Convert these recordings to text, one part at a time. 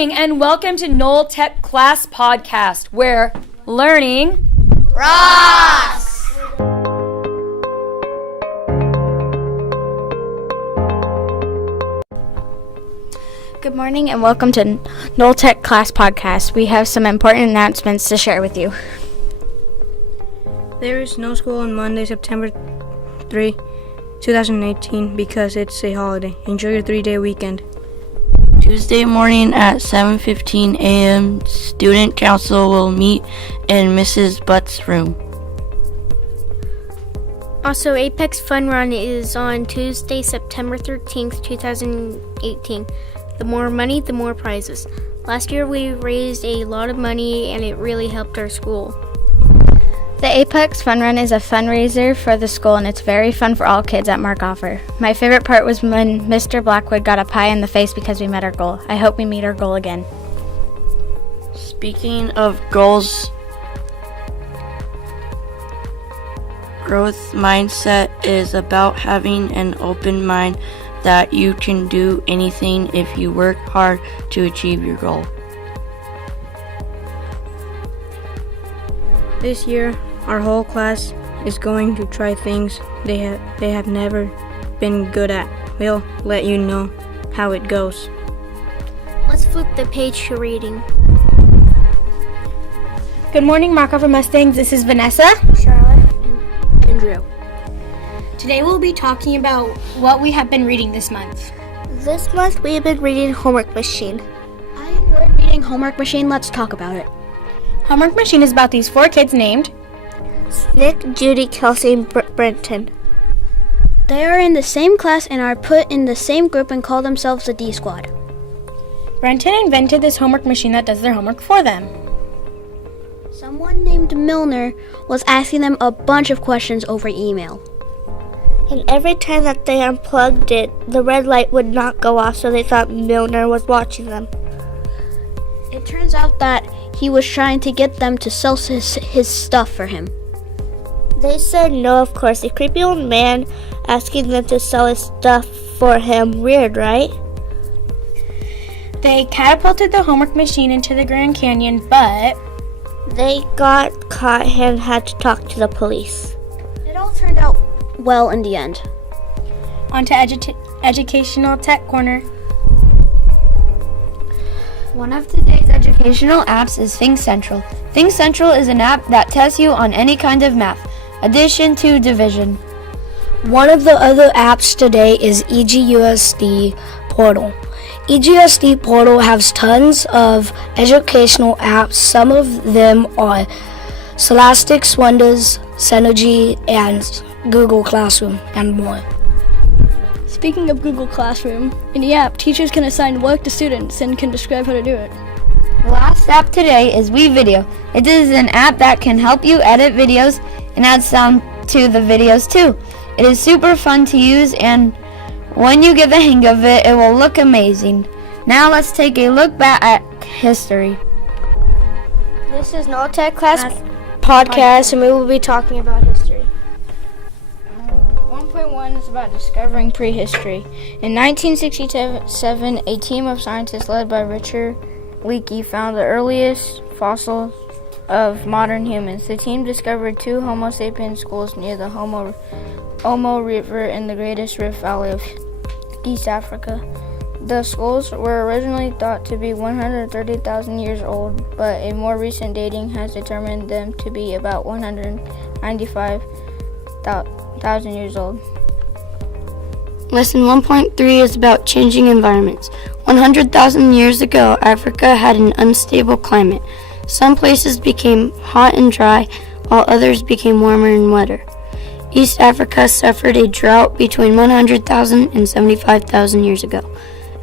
morning and welcome to NullTechClass podcast, where learning rocks! Good morning and welcome to NullTechClass podcast. We have some important announcements to share with you. There is no school on Monday, September 3, 2018 because it's a holiday. Enjoy your 3-day weekend. Tuesday morning at 7:15 a.m., Student Council will meet in Mrs. Butt's room. Also, Apex Fun Run is on Tuesday, September 13th, 2018. The more money, the more prizes. Last year we raised a lot of money and it really helped our school. The Apex Fun Run is a fundraiser for the school and it's very fun for all kids at Markoffer. My favorite part was when Mr. Blackwood got a pie in the face because we met our goal. I hope we meet our goal again. Speaking of goals, growth mindset is about having an open mind that you can do anything if you work hard to achieve your goal. This year, our whole class is going to try things they have never been good at. We'll let you know how it goes. Let's flip the page to reading. Good morning, Markoffer Mustangs. This is Vanessa, Charlotte, and Drew. Today we'll be talking about what we have been reading this month. This month we have been reading Homework Machine. I enjoyed reading Homework Machine. Let's talk about it. Homework Machine is about these 4 kids named Nick, Judy, Kelsey, and Brenton. They are in the same class and are put in the same group and call themselves the D Squad. Brenton invented this homework machine that does their homework for them. Someone named Milner was asking them a bunch of questions over email. And every time that they unplugged it, the red light would not go off, so they thought Milner was watching them. It turns out that he was trying to get them to sell his stuff for him. They said no, of course. A creepy old man asking them to sell his stuff for him. Weird, right? They catapulted the homework machine into the Grand Canyon, but they got caught and had to talk to the police. It all turned out well in the end. On to Educational Tech Corner. One of today's educational apps is Think Central. Think Central is an app that tests you on any kind of math, addition to division. One of the other apps today is EGUSD Portal. EGUSD Portal has tons of educational apps. Some of them are Scholastic, Wonders, Synergy, and Google Classroom, and more. Speaking of Google Classroom, in the app, teachers can assign work to students and can describe how to do it. The last app today is WeVideo. It is an app that can help you edit videos and add sound to the videos too. It is super fun to use, and when you get the hang of it, it will look amazing. Now let's take a look back at history. This is NullTechClass podcast, and we will be talking about history. 1.1 is about discovering prehistory. In 1967, a team of scientists led by Richard Leakey found the earliest fossils of modern humans. The team discovered 2 Homo sapiens skulls near the Omo River in the Greatest Rift Valley of East Africa. The skulls were originally thought to be 130,000 years old, but a more recent dating has determined them to be about 195,000 years old. Lesson 1.3 is about changing environments. 100,000 years ago, Africa had an unstable climate. Some places became hot and dry, while others became warmer and wetter. East Africa suffered a drought between 100,000 and 75,000 years ago.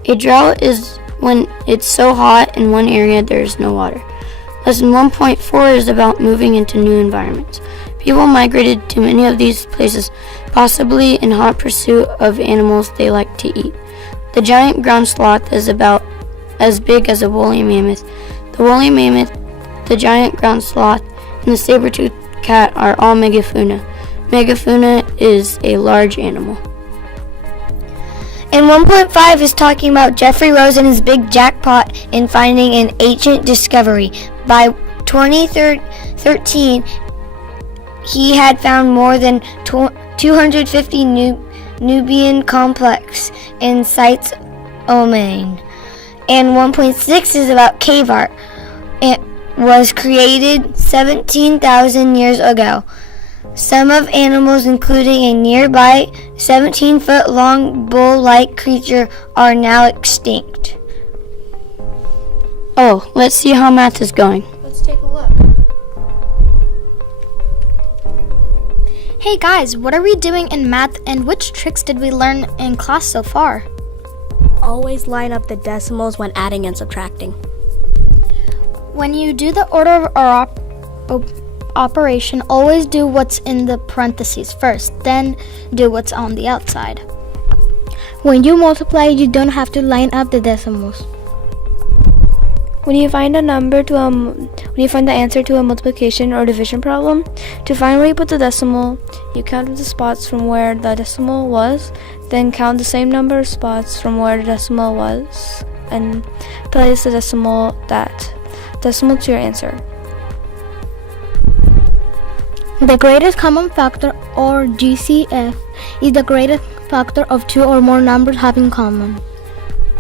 A drought is when it's so hot in one area there is no water. Lesson 1.4 is about moving into new environments. People migrated to many of these places, possibly in hot pursuit of animals they like to eat. The giant ground sloth is about as big as a woolly mammoth. The woolly mammoth, the giant ground sloth, and the saber-toothed cat are all megafauna. Megafauna is a large animal. And 1.5 is talking about Jeffrey Rose and his big jackpot in finding an ancient discovery. By 2013, he had found more than 250 Nubian complex in sites Oman. And 1.6 is about cave art. It was created 17,000 years ago. Some of animals, including a nearby 17-foot-long bull-like creature, are now extinct. Oh, let's see how math is going. Let's take a look. Hey guys, what are we doing in math and which tricks did we learn in class so far? Always line up the decimals when adding and subtracting. When you do the order of operation, always do what's in the parentheses first, then do what's on the outside. When you multiply, you don't have to line up the decimals. When you find the answer to a multiplication or division problem, to find where you put the decimal, you count the spots from where the decimal was, then count the same number of spots from where the decimal was, and place the decimal to your answer. The greatest common factor, or GCF, is the greatest factor of two or more numbers having common.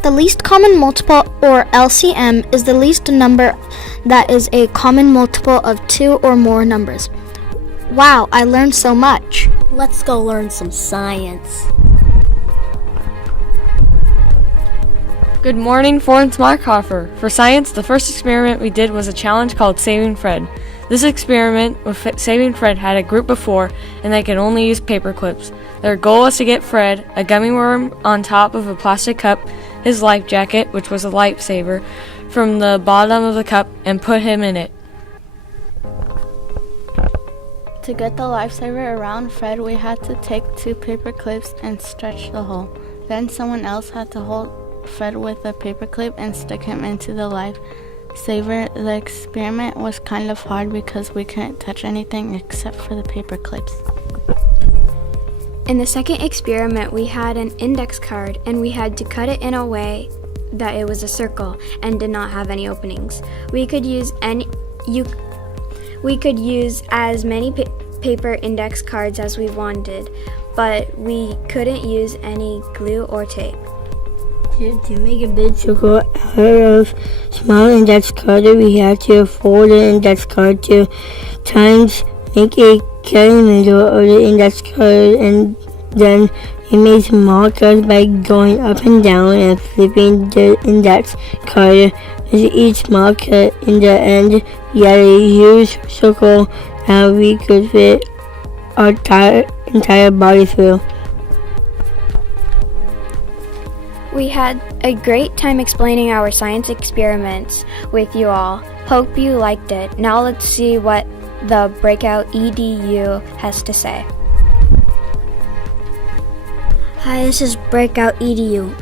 The least common multiple, or LCM, is the least number that is a common multiple of two or more numbers. Wow, I learned so much. Let's go learn some science. Good morning, Florence Markhofer. For science, the first experiment we did was a challenge called Saving Fred. This experiment with Saving Fred had a group of 4, and they could only use paper clips. Their goal was to get Fred a gummy worm on top of a plastic cup, his life jacket, which was a lifesaver, from the bottom of the cup, and put him in it. To get the lifesaver around Fred, we had to take 2 paper clips and stretch the hole. Then someone else had to hold Fred with a paper clip and stick him into the lifesaver. The experiment was kind of hard because we couldn't touch anything except for the paper clips. In the second experiment, we had an index card and we had to cut it in a way that it was a circle and did not have any openings. We could use as many paper index cards as we wanted, but we couldn't use any glue or tape. To make a big circle out of small index card, we have to fold the index card 2 times, make a cut in the middle of the index card, and then we made small cuts by going up and down and flipping the index card. With each small cut in the end, we had a huge circle that we could fit our entire body through. We had a great time explaining our science experiments with you all. Hope you liked it. Now let's see what the Breakout EDU has to say. Hi, this is Breakout EDU.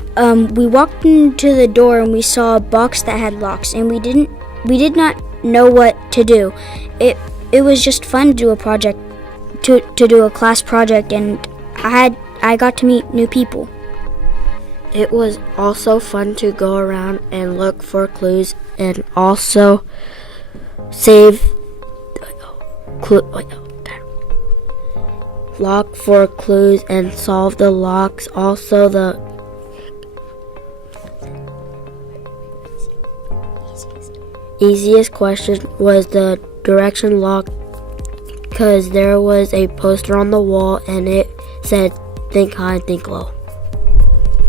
We walked into the door and we saw a box that had locks, and we did not know what to do. It was just fun to do a project, to do a class project, and I got to meet new people. It was also fun to go around and look for clues and also lock for clues and solve the locks. Also, the easiest question was the direction lock, because there was a poster on the wall and it said think high, think low.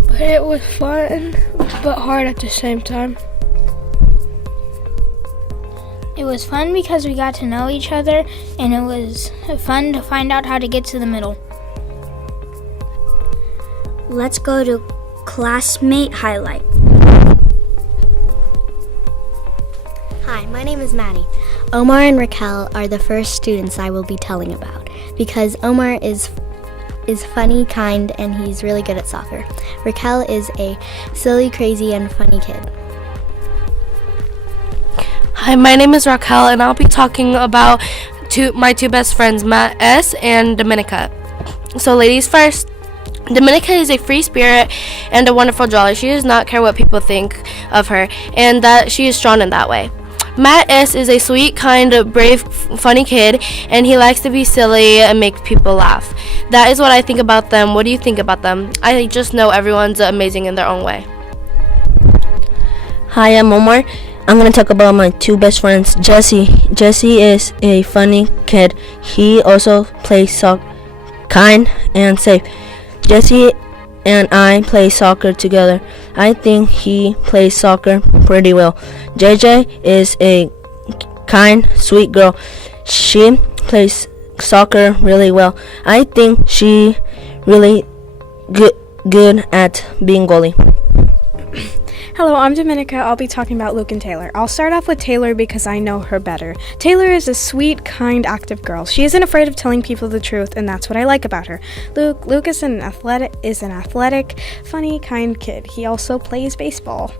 But it was fun, but hard at the same time. It was fun because we got to know each other, and it was fun to find out how to get to the middle. Let's go to classmate highlight. Hi, my name is Maddie. Omar and Raquel are the first students I will be telling about, because Omar is funny, kind, and he's really good at soccer. Raquel is a silly, crazy, and funny kid. Hi, my name is Raquel, and I'll be talking about my two best friends, Matt S. and Dominica. So ladies first, Dominica is a free spirit and a wonderful jolly. She does not care what people think of her, and that she is strong in that way. Matt S. is a sweet, kind, brave, funny kid, and he likes to be silly and make people laugh. That is what I think about them. What do you think about them? I just know everyone's amazing in their own way. Hi, I'm Omar. I'm going to talk about my two best friends, Jesse. Jesse is a funny kid. He also plays soccer, kind and safe. Jesse and I play soccer together. I think he plays soccer pretty well. JJ is a kind, sweet girl. She plays soccer really well. I think she really good at being goalie. Hello, I'm Dominica. I'll be talking about Luke and Taylor. I'll start off with Taylor because I know her better. Taylor is a sweet, kind, active girl. She isn't afraid of telling people the truth, and that's what I like about her. Luke is an athletic, funny, kind kid. He also plays baseball.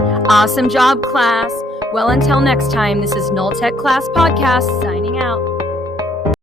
Awesome job, class. Well, until next time, this is NullTechClass Podcast signing out.